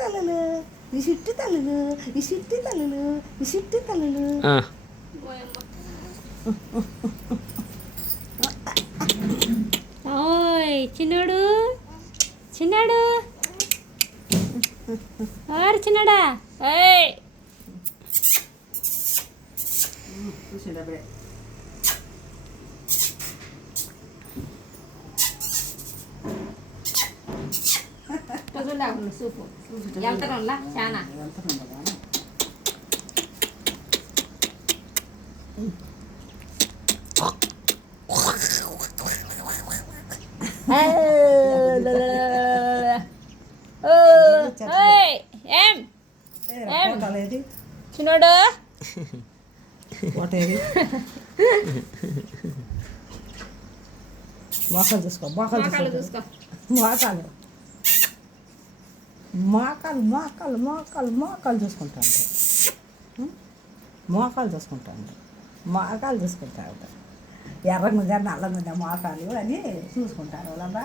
తలలు ఈ చిట్టి తలలు ఈ చిట్టి తలలు ఈ చిట్టి తలలు. ఓయ్ చిన్నోడు చిన్నాడు ఆరు చిన్నడా. ఏయ్ చూసిండే సూపు వెళ్తానులా చాలా ఏం చిన్నోడు మోకాలు చూసుకో మోకాలు చూసుకో మోకాలు మోకాలు మోకాలు మోకాలు మోకాలు చూసుకుంటా ఉంటాయి. మోకాలు చూసుకుంటా ఉంటాయి. మోకాలు చూసుకుంటా ఉంటాయి. ఎర్రగుందా నల్లగుందా మోకాలు అని చూసుకుంటారు వాళ్ళ